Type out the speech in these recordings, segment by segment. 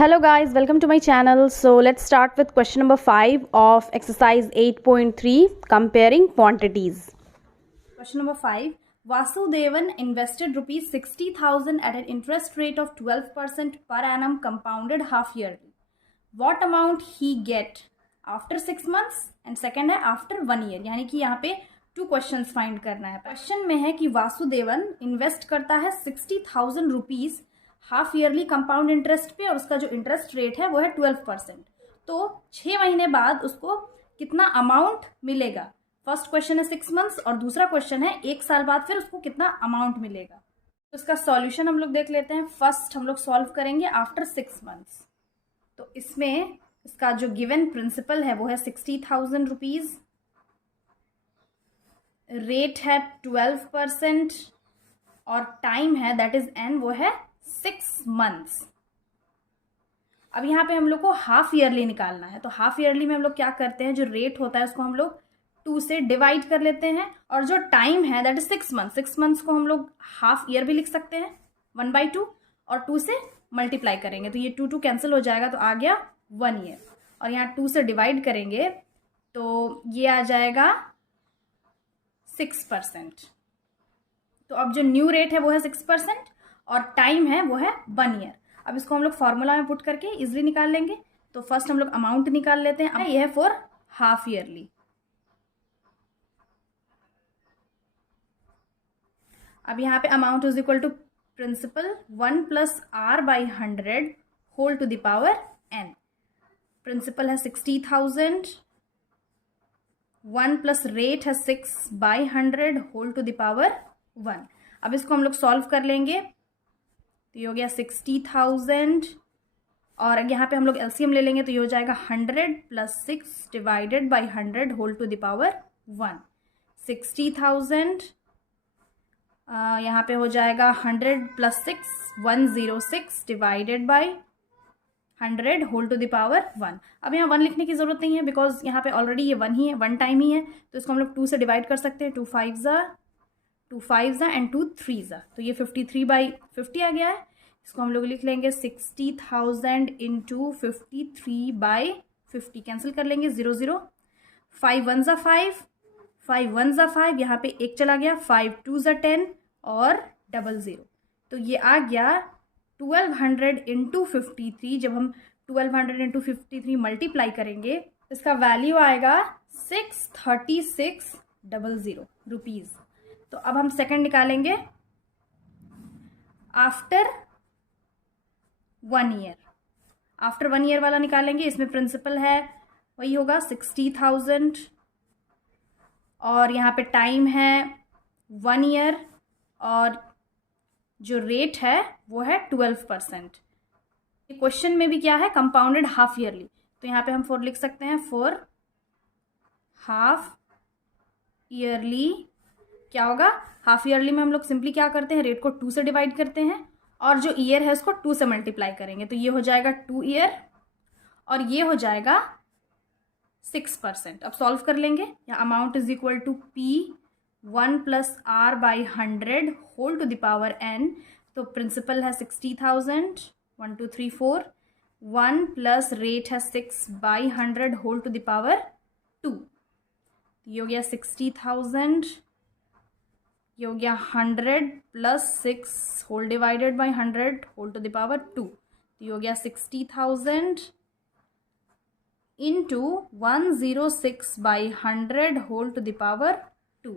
Hello guys, welcome to my channel. So let's start with question number 5 of exercise 8.3, comparing quantities. Question number 5. Vasudevan invested rupees 60,000 at an interest rate of 12% per annum compounded half yearly. What amount he get after 6 months and second है after 1 year. यानी कि यहाँ पे 2 questions find करना है. Question में है कि वासुदेवन इन्वेस्ट करता है 60,000 rupees half yearly compound interest पे और उसका जो इंटरेस्ट रेट है वो है 12%. तो 6 महीने बाद उसको कितना अमाउंट मिलेगा. फर्स्ट क्वेश्चन है 6 मंथ्स और दूसरा क्वेश्चन है 1 साल बाद फिर उसको कितना अमाउंट मिलेगा. तो इसका सॉल्यूशन हम लोग देख लेते हैं. फर्स्ट हम लोग सॉल्व करेंगे आफ्टर 6 मंथ्स. तो इसमें इसका जो गिवन प्रिंसिपल है वो है 60,000 रुपीज, रेट है 12% और टाइम है दैट इज एन वो है 6 मंथ्स. अब यहाँ पे हम लोग को हाफ ईयरली निकालना है. तो हाफ ईयरली में हम लोग क्या करते हैं, जो रेट होता है उसको हम लोग 2 से डिवाइड कर लेते हैं और जो टाइम है दैट इज 6 मंथ्स. 6 मंथ्स को हम लोग हाफ ईयर भी लिख सकते हैं 1/2 और 2 से मल्टीप्लाई करेंगे तो ये 2 कैंसिल हो जाएगा तो आ गया 1 ईयर. और यहाँ 2 से डिवाइड करेंगे तो ये आ जाएगा 6%. तो अब जो न्यू रेट है वो है 6% और टाइम है वो है 1 ईयर. अब इसको हम लोग फॉर्मूला में पुट करके इजिली निकाल लेंगे. तो फर्स्ट हम लोग अमाउंट निकाल लेते हैं. ये है फॉर हाफ ईयरली. अब यहाँ पे amount is equal to principal 1 + r/100 whole to the power n. Principal है 60,000, 1 प्लस रेट है 6/100 होल टू द पावर 1. अब इसको हम लोग सॉल्व कर लेंगे तो ये हो गया 60,000 और यहाँ पे हम लोग एलसीएम ले लेंगे तो ये हो जाएगा 100 + 6 divided by 100 whole to the power 1. 60,000 यहाँ पे हो जाएगा 100 + 6 106 divided by 100 whole to the power 1. अब यहाँ 1 लिखने की जरूरत नहीं है बिकॉज यहाँ पे ऑलरेडी ये 1 ही है, 1 टाइम ही है. तो इसको हम लोग 2 से डिवाइड कर सकते हैं. 2 5s एंड 2 3s. तो ये 53/50 आ गया है. इसको हम लोग लिख लेंगे 60,000 इंटू 53/50. कैंसिल कर लेंगे 0 0. 5 1s 5, 5 1s 5. यहाँ पे 1 चला गया. 5 2s 10 और 00. तो ये आ गया 1200 इंटू 53. जब हम 1200 इंटू 53 मल्टीप्लाई करेंगे तो इसका वैल्यू आएगा 63600 रुपीज. तो अब हम सेकंड निकालेंगे आफ्टर 1 ईयर. आफ्टर 1 ईयर वाला निकालेंगे. इसमें प्रिंसिपल है वही होगा 60,000 और यहाँ पे टाइम है 1 ईयर और जो रेट है वो है 12%. क्वेश्चन में भी क्या है, कंपाउंडेड हाफ ईयरली. तो यहाँ पे हम 4 लिख सकते हैं. 4 हाफ ईयरली क्या होगा, हाफ ईयरली में हम लोग सिंपली क्या करते हैं, रेट को 2 से डिवाइड करते हैं और जो ईयर है उसको 2 से मल्टीप्लाई करेंगे. तो ये हो जाएगा 2 ईयर और ये हो जाएगा 6%. अब सॉल्व कर लेंगे. यहाँ amount is equal to P1 + r/100 whole to the power n. तो प्रिंसिपल है 60,000, 1 2 3 4, 1 प्लस रेट है 6/100 होल टू द पावर 2. ये हो गया 60,000, ये हो गया 100 + 6 whole divided by 100 whole to the power 2. तो ये हो गया 60,000 into 106/100 whole to the power 2.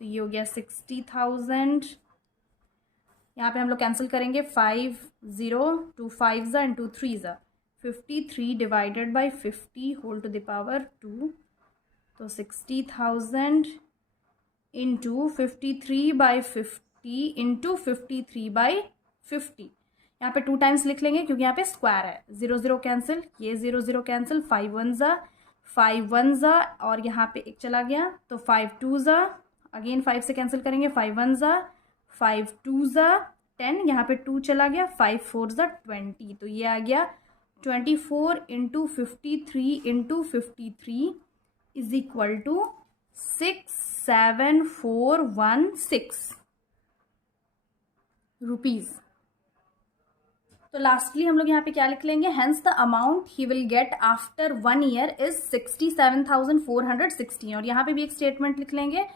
तो ये हो गया 60,000. यहाँ पे हम लोग कैंसिल करेंगे. 5 0 2 5s and 2 3s. 53 divided by 50 whole to the power 2. तो 60,000 इंटू 53/50 इंटू 53/50. यहाँ पे 2 टाइम्स लिख लेंगे क्योंकि यहाँ पे स्क्वायर है. 0 0 कैंसिल, ये 0 0 कैंसिल. 5 1s 5 1s और यहाँ पे 1 चला गया. तो 5 2s अगेन 5 से कैंसिल करेंगे. 5 1s 5 2s 10. यहाँ पे 2 चला गया. 5 4s 20. तो ये आ गया 24 into 53 into 53 is equal to 67416 rupees. तो लास्टली हम लोग यहाँ पे क्या लिख लेंगे, hence the amount he will get after 1 year is 67,416। और यहाँ पे भी एक स्टेटमेंट लिख लेंगे,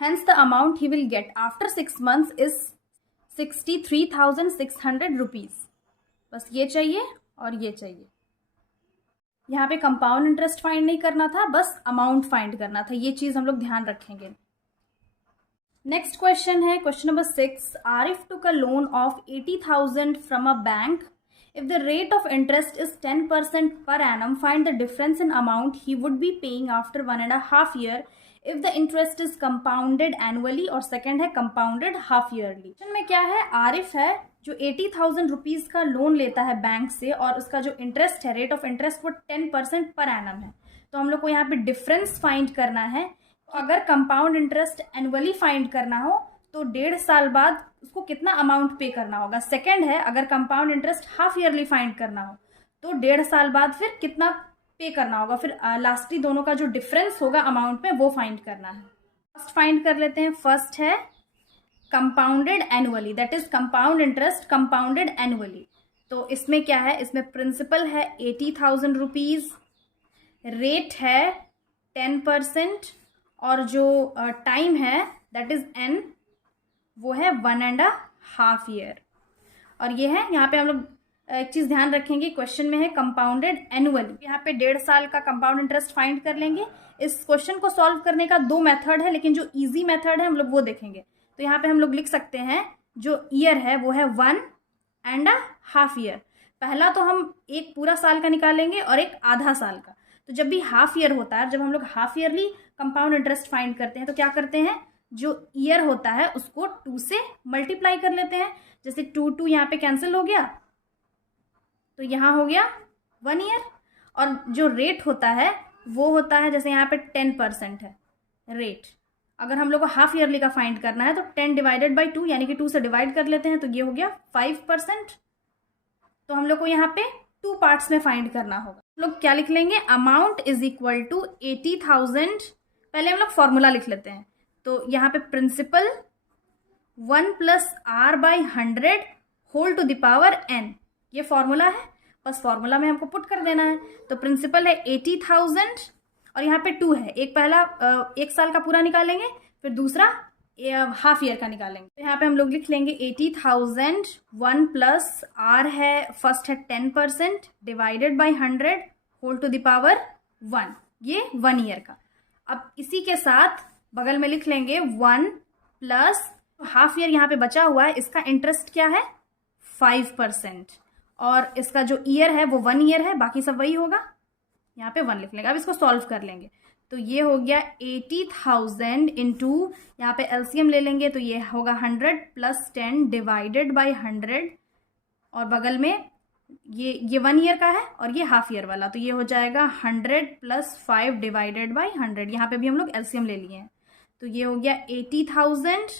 hence the amount he will get after 6 months is 63,600 rupees. बस ये चाहिए और ये चाहिए। यहाँ पे कंपाउंड इंटरेस्ट फाइंड नहीं करना था, बस अमाउंट फाइंड करना था। ये चीज हम लोग ध्यान रखेंगे। नेक्स्ट क्वेश्चन है question number 6। Arif took a loan of 80,000 from a bank. If the rate of interest is 10% per annum, find the difference in amount he would be paying after 1.5 year if the interest is compounded annually, और second है compounded half yearly। Question में क्या है, आरिफ है जो 80,000 rupees का loan लेता है बैंक से, और उसका जो इंटरेस्ट है, रेट ऑफ इंटरेस्ट, वो 10% पर एनम है। तो हम लोग को यहाँ पे डिफरेंस फाइंड करना है। अगर कंपाउंड इंटरेस्ट एनुअली फाइंड करना हो तो 1.5 साल बाद उसको कितना अमाउंट पे करना होगा। सेकंड है, अगर compound interest half yearly find करना हो तो 1.5 साल बाद फिर कितना पे करना होगा। फिर लास्टली दोनों का जो डिफरेंस होगा अमाउंट में, वो फाइंड करना है। फर्स्ट फाइंड कर लेते हैं। फर्स्ट है compounded annually, that is compound interest compounded annually. तो इसमें क्या है, इसमें प्रिंसिपल है 80,000 रुपीज, रेट है 10%, और जो टाइम है दैट इज n, वो है 1.5 ईयर। और ये है, यहाँ पे हम लोग एक चीज ध्यान रखेंगे, क्वेश्चन में है कंपाउंडेड एनुअली, यहाँ पे 1.5 साल का कंपाउंड इंटरेस्ट फाइंड कर लेंगे। इस क्वेश्चन को सॉल्व करने का 2 मेथड है, लेकिन जो इजी मेथड है हम लोग वो देखेंगे। तो यहाँ पे हम लोग लिख सकते हैं, जो ईयर है वो है 1.5 ईयर। पहला तो हम एक पूरा साल का निकालेंगे और एक आधा साल का। तो जब भी हाफ ईयर होता है, जब हम लोग half yearly compound interest find करते हैं तो क्या करते हैं, जो ईयर होता है उसको 2 से मल्टीप्लाई कर लेते हैं। जैसे 2 यहाँ पे कैंसिल हो गया, तो यहाँ हो गया 1 ईयर। और जो रेट होता है वो होता है, जैसे यहाँ पे 10% है रेट, अगर हम लोग को हाफ ईयरली का फाइंड करना है तो 10 डिवाइडेड बाई 2, यानी कि 2 से डिवाइड कर लेते हैं, तो ये हो गया 5%। तो हम लोग को यहाँ पे 2 पार्ट्स में फाइंड करना होगा। लोग क्या लिख लेंगे, अमाउंट इज इक्वल टू 80,000। पहले हम लोग फॉर्मूला लिख लेते हैं। तो यहाँ पे principal 1 + r/100 whole to the power n, ये फॉर्मूला है। बस फॉर्मूला में हमको पुट कर देना है। तो प्रिंसिपल है 80,000 और यहाँ पे 2 है। एक पहला 1 साल का पूरा निकालेंगे, फिर दूसरा हाफ ईयर का निकालेंगे। तो यहाँ पे हम लोग लिख लेंगे 80,000, 1 + r है, फर्स्ट है 10% divided by 100 whole to the power 1, ये 1 ईयर का। अब इसी के साथ बगल में लिख लेंगे 1 + हाफ ईयर यहाँ पे बचा हुआ है, इसका इंटरेस्ट क्या है 5%, और इसका जो ईयर है वो 1 ईयर है, बाकी सब वही होगा, यहाँ पे 1 लिख लेंगे। अब इसको सॉल्व कर लेंगे। तो ये हो गया 80,000 इंटू, यहाँ पे एलसीएम ले लेंगे तो ये होगा 100 + 10 डिवाइडेड बाई 100, और बगल में ये 1 ईयर का है और ये हाफ ईयर वाला, तो ये हो जाएगा 100 + 5 डिवाइडेड बाई 100। यहाँ पे भी हम लोग एलसीएम ले लिए हैं, तो ये हो गया 80,000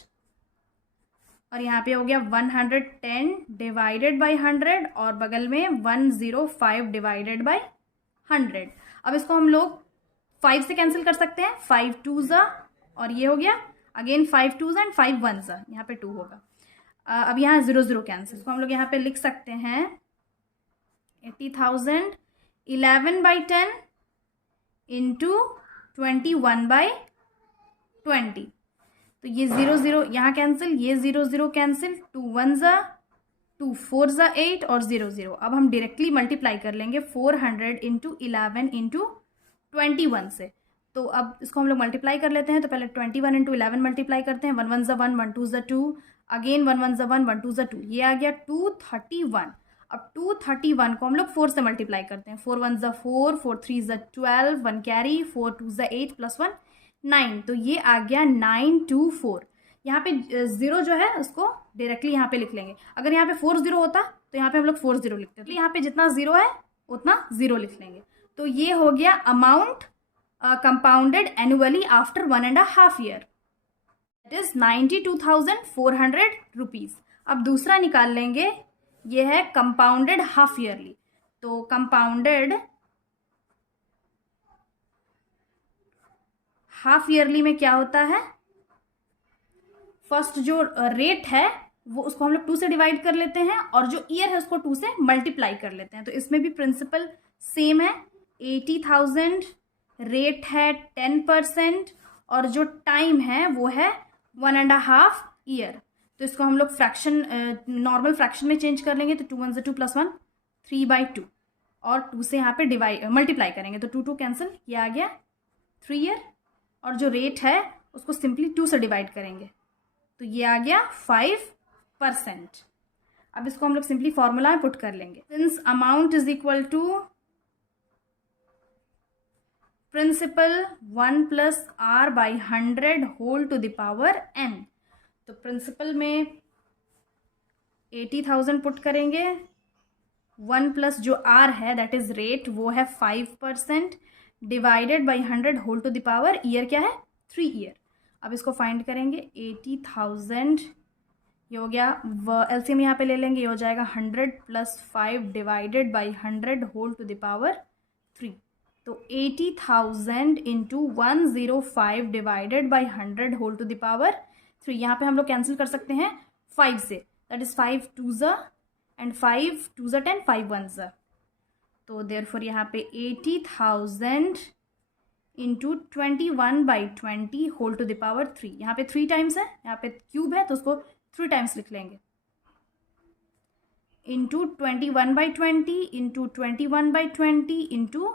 और यहाँ पे हो गया 110 डिवाइडेड बाई 100, और बगल में 105 डिवाइडेड बाई 100। अब इसको हम लोग 5 से कैंसिल कर सकते हैं, 5 2 ज़ा, और ये हो गया अगेन 5 2 ज़ा एंड 5 1 ज़ा, यहाँ पे 2 होगा। अब यहाँ 0 0 कैंसिल, इसको हम लोग यहाँ पे लिख सकते हैं 80,000 11/10 इंटू 21/20। तो ये 0 0 यहाँ कैंसिल, ये 0 0 कैंसिल, 2 1 ज़ा, 2 4 ज़ा 8 और 0 0। अब हम डायरेक्टली मल्टीप्लाई कर लेंगे 400 इंटू 11 इंटू 21 से। तो अब इसको हम लोग मल्टीप्लाई कर लेते हैं। तो पहले 21 इंटू 11 मल्टीप्लाई करते हैं, 1 1 ज़ा 1, 1 2 ज़ा 2, अगेन 1 1 ज़ा 1, 1 2 ज़ा 2, ये आ गया 231। अब 231 को हम लोग 4 से मल्टीप्लाई करते हैं, 4 1 ज़ा 4, 4 3 ज़ा 12, 1 कैरी, 4 2 ज़ा 8 + 1 9, तो ये आ गया 924। यहाँ पे 0 जो है उसको डायरेक्टली यहाँ पे लिख लेंगे। अगर यहाँ पे 4 0 होता तो यहाँ पे हम लोग 4 0 लिखते, तो यहाँ पे जितना 0 है उतना 0 लिख लेंगे। तो ये हो गया amount compounded annually after 1.5 year, that is 92,400 rupees. अब दूसरा निकाल लेंगे, ये है कंपाउंडेड हाफ ईयरली। तो कंपाउंडेड हाफ ईयरली में क्या होता है, फर्स्ट जो रेट है वो उसको हम लोग 2 से डिवाइड कर लेते हैं और जो ईयर है उसको 2 से मल्टीप्लाई कर लेते हैं। तो इसमें भी प्रिंसिपल सेम है। 80,000 रेट है 10% और जो टाइम है वो है 1.5 ईयर। तो इसको हम लोग फ्रैक्शन नॉर्मल फ्रैक्शन में चेंज कर लेंगे। तो 2 1 2 + 1 3/2 और 2 से यहाँ पे डिवाइड मल्टीप्लाई करेंगे तो 2 2 कैंसिल, ये आ गया 3 ईयर। और जो रेट है उसको सिंपली 2 से डिवाइड करेंगे तो ये आ गया 5%। अब इसको हम लोग सिंपली फॉर्मूला में पुट कर लेंगे। Since amount is equal to principal 1 + R/100 whole to the power n। तो प्रिंसिपल में 80,000 पुट करेंगे, 1 प्लस जो R है दैट इज रेट वो है 5% divided by 100 whole to the power year क्या है 3 ईयर। अब इसको फाइंड करेंगे 80,000 ये हो गया, एलसीएम यहाँ पे ले लेंगे, ये हो जाएगा 100 + 5 divided by 100 whole to the power 3। तो 80,000 into 105 divided by 100 whole to the power 3। यहाँ पे हम लोग कैंसिल कर सकते हैं 5 से, दैट इज 5 2 एंड 5 2 10 5 1 तो देयरफॉर यहाँ पे 80,000 into 21/20 whole to the power 3। यहाँ पे 3 टाइम्स है, यहाँ पे क्यूब है तो उसको 3 टाइम्स लिख लेंगे। इंटू 21/20 इंटू 21/20 इंटू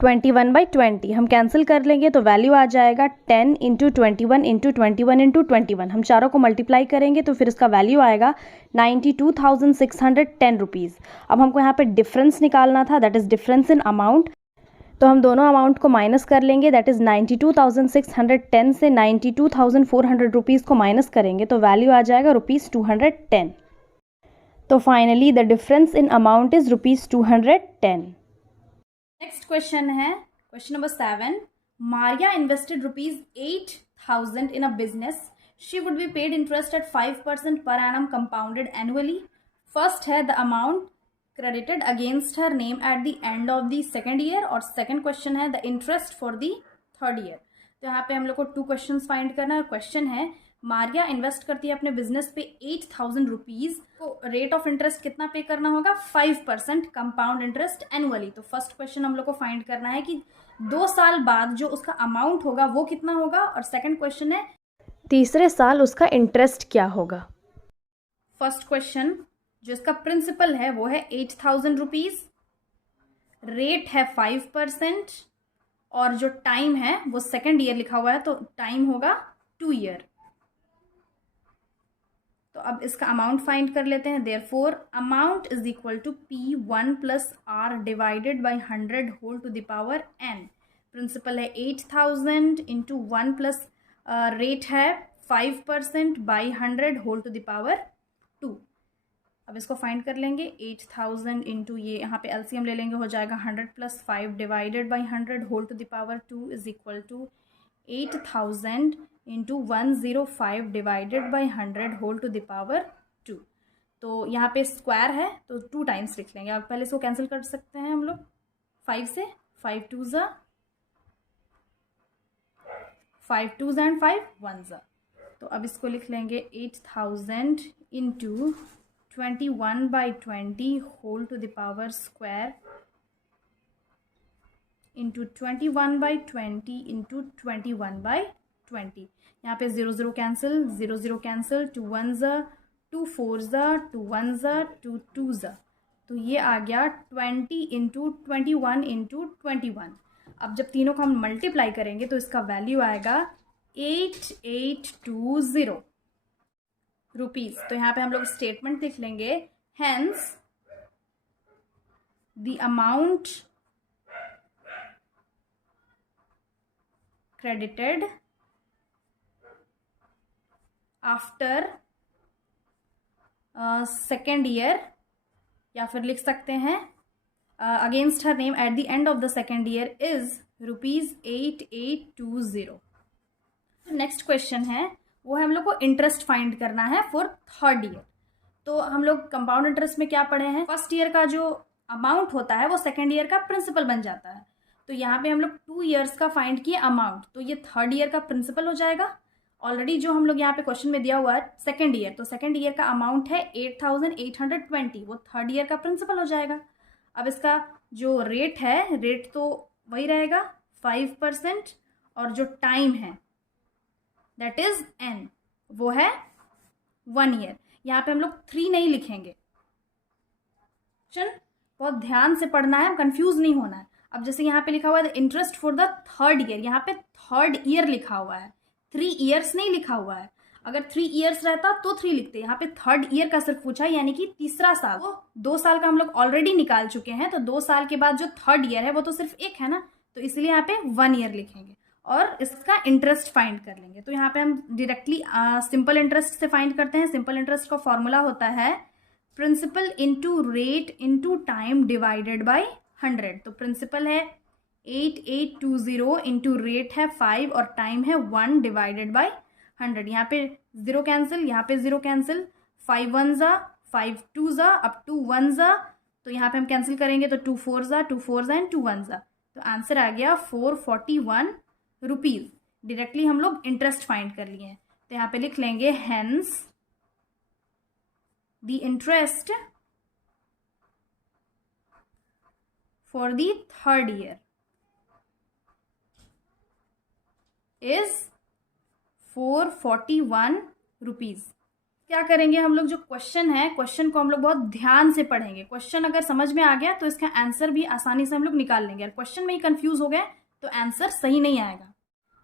21/20 हम कैंसिल कर लेंगे तो वैल्यू आ जाएगा 10 इंटू 21 इंटू 21 इंटू 21। हम चारों को मल्टीप्लाई करेंगे तो फिर इसका वैल्यू आएगा 92,610 रुपीज़। अब हमको यहाँ पे डिफरेंस निकालना था, that is difference in amount. तो हम दोनों अमाउंट को माइनस कर लेंगे, दैट इज़ 92,610 से 92,400 रुपीज़ को माइनस करेंगे तो वैल्यू आ जाएगा ₹210। तो finally the difference in amount is ₹210। Next question है question number 7। Maria invested ₹8,000 in a business. She would be paid interest at 5% per annum compounded annually. First है the amount credited against her name at the end of the second year और second question है the interest for the third year. तो यहाँ पे हम लोग को 2 questions find करना है। क्वेश्चन है मारिया इन्वेस्ट करती है अपने बिजनेस पे 8,000 रुपीज़ को रेट ऑफ इंटरेस्ट कितना पे करना होगा 5% कंपाउंड इंटरेस्ट एनुअली। तो फर्स्ट क्वेश्चन हम लोग को फाइंड करना है कि 2 साल बाद जो उसका अमाउंट होगा वो कितना होगा और सेकंड क्वेश्चन है तीसरे साल उसका इंटरेस्ट क्या होगा। फर्स्ट क्वेश्चन जो इसका प्रिंसिपल है वो है 8,000 रुपीज़, रेट है 5% और जो टाइम है वो सेकेंड ईयर लिखा हुआ है तो टाइम होगा 2 ईयर। तो अब इसका अमाउंट फाइंड कर लेते हैं। Therefore amount is equal to P1 + R divided by 100 whole to the power n। Principal है 8,000 इंटू 1 प्लस रेट है 5% by 100 whole to the power 2। अब इसको फाइंड कर लेंगे 8,000 इंटू ये यहाँ पे एलसीएम ले लेंगे, हो जाएगा 100 + 5 divided by 100 whole to the power 2 is equal to 8,000 into 105 divided by 100 whole to the power 2। तो यहाँ पे स्क्वायर है तो 2 टाइम्स लिख लेंगे। अब पहले इसको कैंसिल कर सकते हैं हम लोग 5 से, 5 2 5 2 एंड 5 1 तो अब इसको लिख लेंगे 8,000 into 21/20 whole to the power square into 21/20 into 21/20। यहाँ पे 0 0 कैंसिल, 0 0 कैंसिल, 2 1 2 4 2 1 2 2 तो ये आ गया 20 इंटू 21 इंटू 21। अब जब तीनों को हम मल्टीप्लाई करेंगे तो इसका वैल्यू आएगा 8820 रुपीज़। तो यहाँ पे हम लोग स्टेटमेंट लिख लेंगे, hence the amount credited after second year, या फिर लिख सकते हैं against her name at the end of the second year is ₹8820। Next question है वो है हम लोग को इंटरेस्ट फाइंड करना है फॉर थर्ड ईयर। तो हम लोग कंपाउंड इंटरेस्ट में क्या पढ़े हैं, फर्स्ट ईयर का जो अमाउंट होता है वो सेकेंड ईयर का प्रिंसिपल बन जाता है। तो यहाँ पे हम लोग 2 ईयर्स का फाइंड किए अमाउंट, तो ये थर्ड ईयर का प्रिंसिपल हो जाएगा ऑलरेडी जो हम लोग यहाँ पे क्वेश्चन में दिया हुआ है सेकेंड ईयर, तो सेकेंड ईयर का अमाउंट है 8,820, वो थर्ड ईयर का प्रिंसिपल हो जाएगा। अब इसका जो रेट है, रेट तो वही रहेगा 5%, और जो टाइम है दैट इज n, वो है 1 ईयर। यहाँ पे हम लोग 3 नहीं लिखेंगे, बहुत ध्यान से पढ़ना है, कंफ्यूज नहीं होना है। अब जैसे यहाँ पे लिखा हुआ है interest for the third year, यहाँ पे थर्ड ईयर लिखा हुआ है, 3 ईयर्स नहीं लिखा हुआ है। अगर 3 ईयर्स रहता तो 3 लिखते, यहाँ पे थर्ड ईयर का सिर्फ पूछा है, यानी कि तीसरा साल। तो 2 साल का हम लोग ऑलरेडी निकाल चुके हैं, तो 2 साल के बाद जो थर्ड ईयर है वो तो सिर्फ एक है ना, तो इसलिए यहाँ पे 1 ईयर लिखेंगे और इसका इंटरेस्ट फाइंड कर लेंगे। तो यहाँ पे हम डायरेक्टली सिंपल इंटरेस्ट से फाइंड करते हैं। सिंपल इंटरेस्ट का फॉर्मूला होता है principal into rate into time divided by 100। तो प्रिंसिपल है 8820 इंटू रेट है 5 और टाइम है 1 डिवाइडेड बाई 100। यहाँ पे 0 कैंसिल, यहाँ पे 0 कैंसिल, 5 1 ज़ा, 5 2 ज़ा, अब 2 1 ज़ा, तो यहाँ पे हम कैंसिल करेंगे तो 2 4 ज़ा, 2 4 ज़ा एंड 2 1 ज़ा, तो आंसर आ गया 441 रुपीज़। डायरेक्टली हम लोग इंटरेस्ट फाइंड कर लिए हैं, तो यहाँ पे लिख लेंगे hence the interest for the third year is 441 rupees. क्या करेंगे हम लोग, जो क्वेश्चन है, क्वेश्चन को हम लोग बहुत ध्यान से पढ़ेंगे। क्वेश्चन अगर समझ में आ गया तो इसका आंसर भी आसानी से हम लोग निकाल लेंगे। अगर क्वेश्चन में ही कंफ्यूज हो गए तो आंसर सही नहीं आएगा।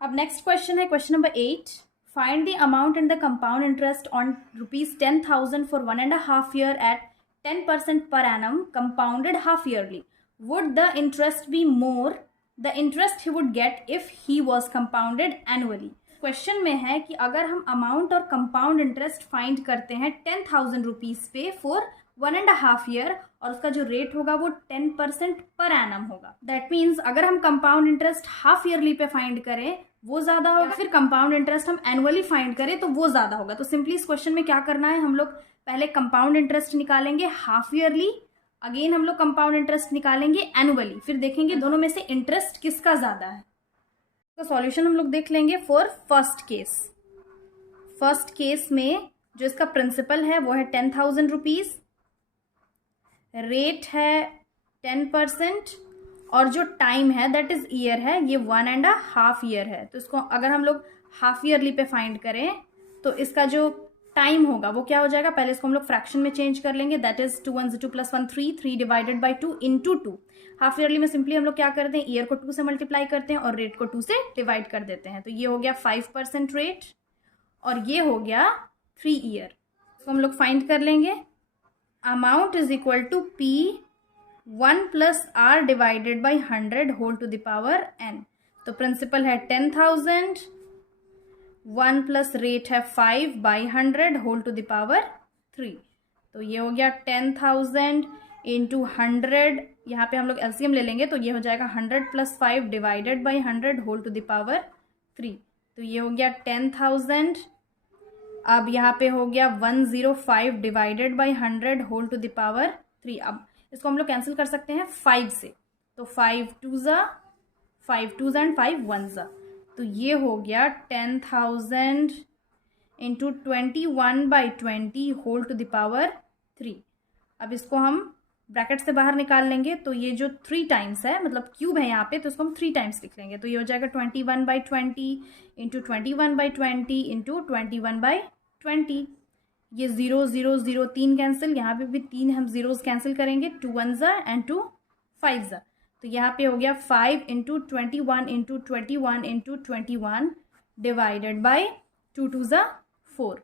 अब नेक्स्ट क्वेश्चन है question number 8। Find the amount and the compound interest on rupees 10,000 for 1.5 year at 10% per annum compounded half yearly. Would the interest be more the interest he would get if he was compounded annually? Question में है कि अगर हम amount और compound interest find करते हैं 10,000 rupees पे for 1.5 year, और उसका जो रेट होगा वो 10% पर एनम होगा। दैट मीन्स अगर हम कंपाउंड इंटरेस्ट हाफ ईयरली पे फाइंड करें वो ज्यादा होगा, फिर कंपाउंड इंटरेस्ट हम एनुअली फाइंड करें तो वो ज्यादा होगा। तो सिंपली इस क्वेश्चन में क्या करना है, हम लोग पहले कंपाउंड इंटरेस्ट निकालेंगे हाफ ईयरली, अगेन हम लोग कंपाउंड इंटरेस्ट निकालेंगे एनुअली, फिर देखेंगे दोनों में से इंटरेस्ट किसका ज्यादा है। तो सॉल्यूशन हम लोग देख लेंगे for first case. First case में जो इसका प्रिंसिपल है वो है 10,000 रुपीज, रेट है 10% और जो टाइम है दैट इज ईयर है, ये 1.5 ईयर है। तो इसको अगर हम लोग हाफ ईयरली पे फाइंड करें तो इसका जो टाइम होगा वो क्या हो जाएगा, पहले इसको हम लोग फ्रैक्शन में चेंज कर लेंगे, that is 2 1 2 + 1 3, 3 divided by 2 into 2। Half yearly में सिंपली हम लोग क्या करते हैं, ईयर को 2 से मल्टीप्लाई करते हैं और रेट को 2 से डिवाइड कर देते हैं। तो ये हो गया 5% रेट और ये हो गया 3 ईयर। इसको हम लोग फाइंड कर लेंगे। Amount is equal to P 1 + R divided by 100 whole to the power n। तो प्रिंसिपल है 10,000, 1 प्लस रेट है 5 by 100 whole to the power 3। तो ये हो गया 10,000 इंटू 100, यहाँ पे हम लोग एलसीएम ले लेंगे तो ये हो जाएगा 100 + 5 divided by 100 whole to the power 3। तो ये हो गया 10,000। अब यहाँ पे हो गया 105 divided by 100 whole to the power 3। अब इसको हम लोग कैंसिल कर सकते हैं 5 से, तो 5 2 ज़ा, 5 2 ज़ा एंड 5 1 ज़ा। तो ये हो गया 10,000 into 21/20 whole to the power 3। अब इसको हम ब्रैकेट से बाहर निकाल लेंगे तो ये जो 3 टाइम्स है, मतलब क्यूब है यहाँ पे, तो इसको हम 3 टाइम्स लिख लेंगे। तो ये हो जाएगा 21/20 इंटू 21/20 इंटू 21/20। ये 0 0 0 3 कैंसिल, यहाँ पे भी 3 हम जीरोज कैंसिल करेंगे, 2 1 ज़ा एंड 2 5 ज़ा। तो यहाँ पे हो गया 5 into 21 into 21 into 21 divided by 2 2 ज़ा 4।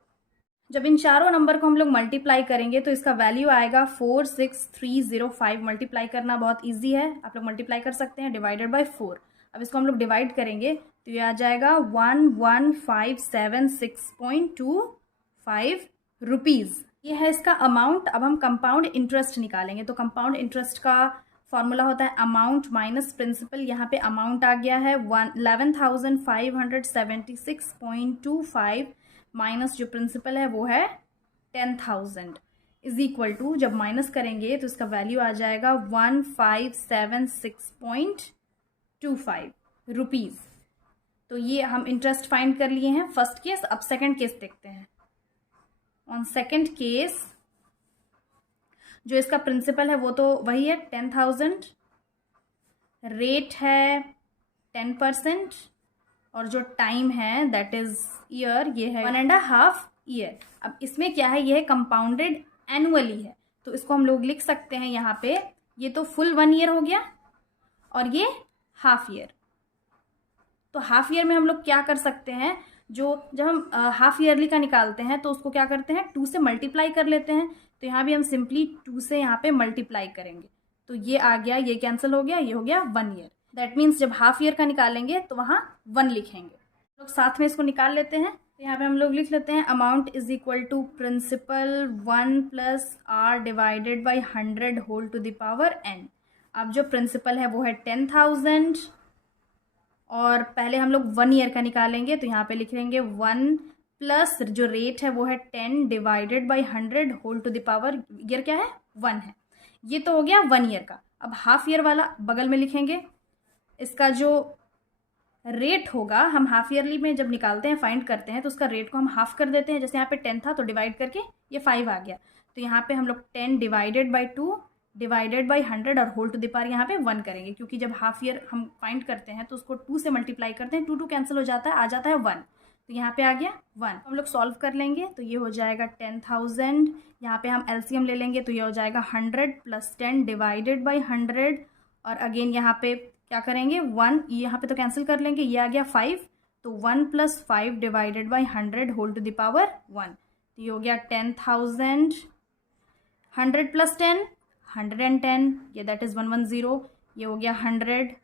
जब इन चारों नंबर को हम लोग मल्टीप्लाई करेंगे तो इसका वैल्यू आएगा 46305। मल्टीप्लाई करना बहुत इजी है, आप लोग मल्टीप्लाई कर सकते हैं, डिवाइडेड बाई 4। अब इसको हम लोग डिवाइड करेंगे तो ये आ जाएगा 11,576.25 रुपीज़। ये है इसका अमाउंट। अब हम कंपाउंड इंटरेस्ट निकालेंगे। तो कंपाउंड इंटरेस्ट का फॉर्मूला होता है अमाउंट माइनस प्रिंसिपल। यहाँ पे अमाउंट आ गया है 11,576.25 माइनस जो प्रिंसिपल है वो है 10,000 इज इक्वल टू, जब माइनस करेंगे तो इसका वैल्यू आ जाएगा 1576.25 रुपीज़। तो ये हम इंटरेस्ट फाइंड कर लिए हैं फर्स्ट केस। अब सेकंड केस देखते हैं। ऑन सेकंड केस जो इसका प्रिंसिपल है वो तो वही है 10,000, रेट है 10% और जो टाइम है दैट इज ईयर, ये है 1.5 ईयर। अब इसमें क्या है, ये है कंपाउंडेड एनुअली है, तो इसको हम लोग लिख सकते हैं यहाँ पे, ये तो फुल 1 ईयर हो गया और ये हाफ ईयर। तो हाफ ईयर में हम लोग क्या कर सकते हैं, जब हम हाफ ईयरली का निकालते हैं तो उसको क्या करते हैं 2 से मल्टीप्लाई कर लेते हैं। तो यहाँ भी हम सिंपली 2 से यहाँ पे मल्टीप्लाई करेंगे, तो ये आ गया, ये कैंसिल हो गया, ये हो गया 1 ईयर। दैट मीन्स जब हाफ ईयर का निकालेंगे तो वहाँ 1 लिखेंगे। लोग साथ में इसको निकाल लेते हैं। तो यहाँ पे हम लोग लिख लेते हैं amount is equal to principal 1 + r divided by 100 whole to the power n। अब जो प्रिंसिपल है वो है 10,000 और पहले हम लोग 1 ईयर का निकालेंगे, तो यहाँ पे लिख लेंगे 1 प्लस जो रेट है वो है 10 divided by 100 whole to the power, year क्या है 1 है। ये तो हो गया 1 ईयर का। अब हाफ ईयर वाला बगल में लिखेंगे, इसका जो रेट होगा, हम हाफ ईयरली में जब निकालते हैं फाइंड करते हैं तो उसका रेट को हम हाफ कर देते हैं। जैसे यहाँ पे 10 था तो डिवाइड करके ये 5 आ गया, तो यहाँ पे हम लोग 10 डिवाइडेड बाई 2 डिवाइडेड बाई 100 और होल टू द पावर यहाँ पे 1 करेंगे, क्योंकि जब हाफ ईयर हम फाइंड करते हैं तो उसको 2 से मल्टीप्लाई करते हैं, 2 कैंसिल हो जाता है, आ जाता है 1, तो यहाँ पे आ गया 1। हम लोग सॉल्व कर लेंगे तो ये हो जाएगा 10,000, यहाँ पे हम एलसीएम ले लेंगे तो ये हो जाएगा 100 + 10 डिवाइडेड बाई 100 और अगेन यहाँ पे क्या करेंगे 1, यहाँ पे तो कैंसिल कर लेंगे, ये आ गया 5, तो 1 + 5 divided by 100 whole to the power 1, तो ये हो गया 10,000, 100 + 10 110, ये दैट इज़ 110, ये हो गया 100।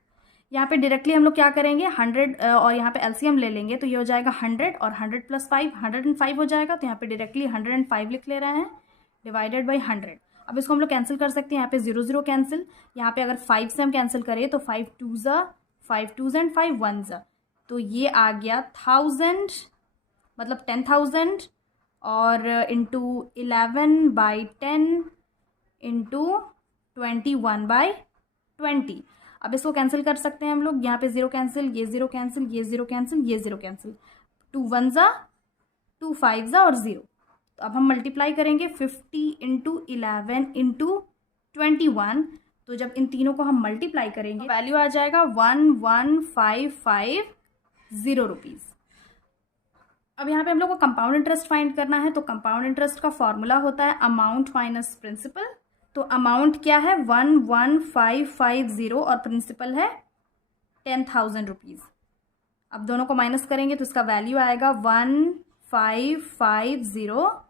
यहाँ पे डायरेक्टली हम लोग क्या करेंगे 100 और यहाँ पे एलसीएम ले लेंगे, तो ये हो जाएगा 100 और 100 + 5 105 हो जाएगा, तो यहाँ पे डायरेक्टली 105 लिख ले रहे हैं डिवाइडेड बाई 100। अब इसको हम लोग कैंसिल कर सकते हैं, यहाँ पे 0 0 कैंसिल, यहाँ पे अगर 5 से हम कैंसिल करें तो 5 2s 5 2s एंड 5 1s, तो ये आ गया 1000, मतलब 10,000 और इंटू 11/10 इंटू 21/20। अब इसको कैंसिल कर सकते हैं हम लोग, यहाँ पे 0 कैंसिल, ये 0 कैंसिल, ये 0 कैंसिल, ये 0 कैंसिल, 2 1s 2 5s और 0। तो अब हम मल्टीप्लाई करेंगे 50 इंटू 11 इंटू 21, तो जब इन तीनों को हम मल्टीप्लाई करेंगे तो वैल्यू आ जाएगा 11,550 रुपीज़। अब यहाँ पे हम लोग को कंपाउंड इंटरेस्ट फाइंड करना है, तो कंपाउंड इंटरेस्ट का फॉर्मूला होता है अमाउंट माइनस प्रिंसिपल। तो अमाउंट क्या है 11,550 और प्रिंसिपल है 10,000 रुपीज़। अब दोनों को माइनस करेंगे तो इसका वैल्यू आएगा 1,550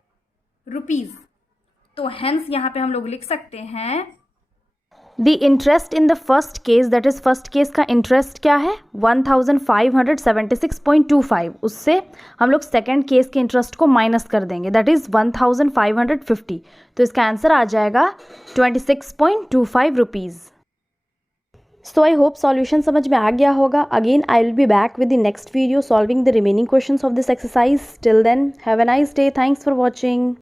रुपीज़। तो हेंस यहाँ पे हम लोग लिख सकते हैं the interest in the first case, that is first case का इंटरेस्ट क्या है 1,576.25, उससे हम लोग सेकेंड केस के इंटरेस्ट को माइनस कर देंगे, दैट इज 1,550, तो इसका आंसर आ जाएगा 26.25 rupees. So I hope solution समझ में आ गया होगा। Again I will be back with the next video solving the remaining questions of this exercise. Till then have a nice day, thanks for watching.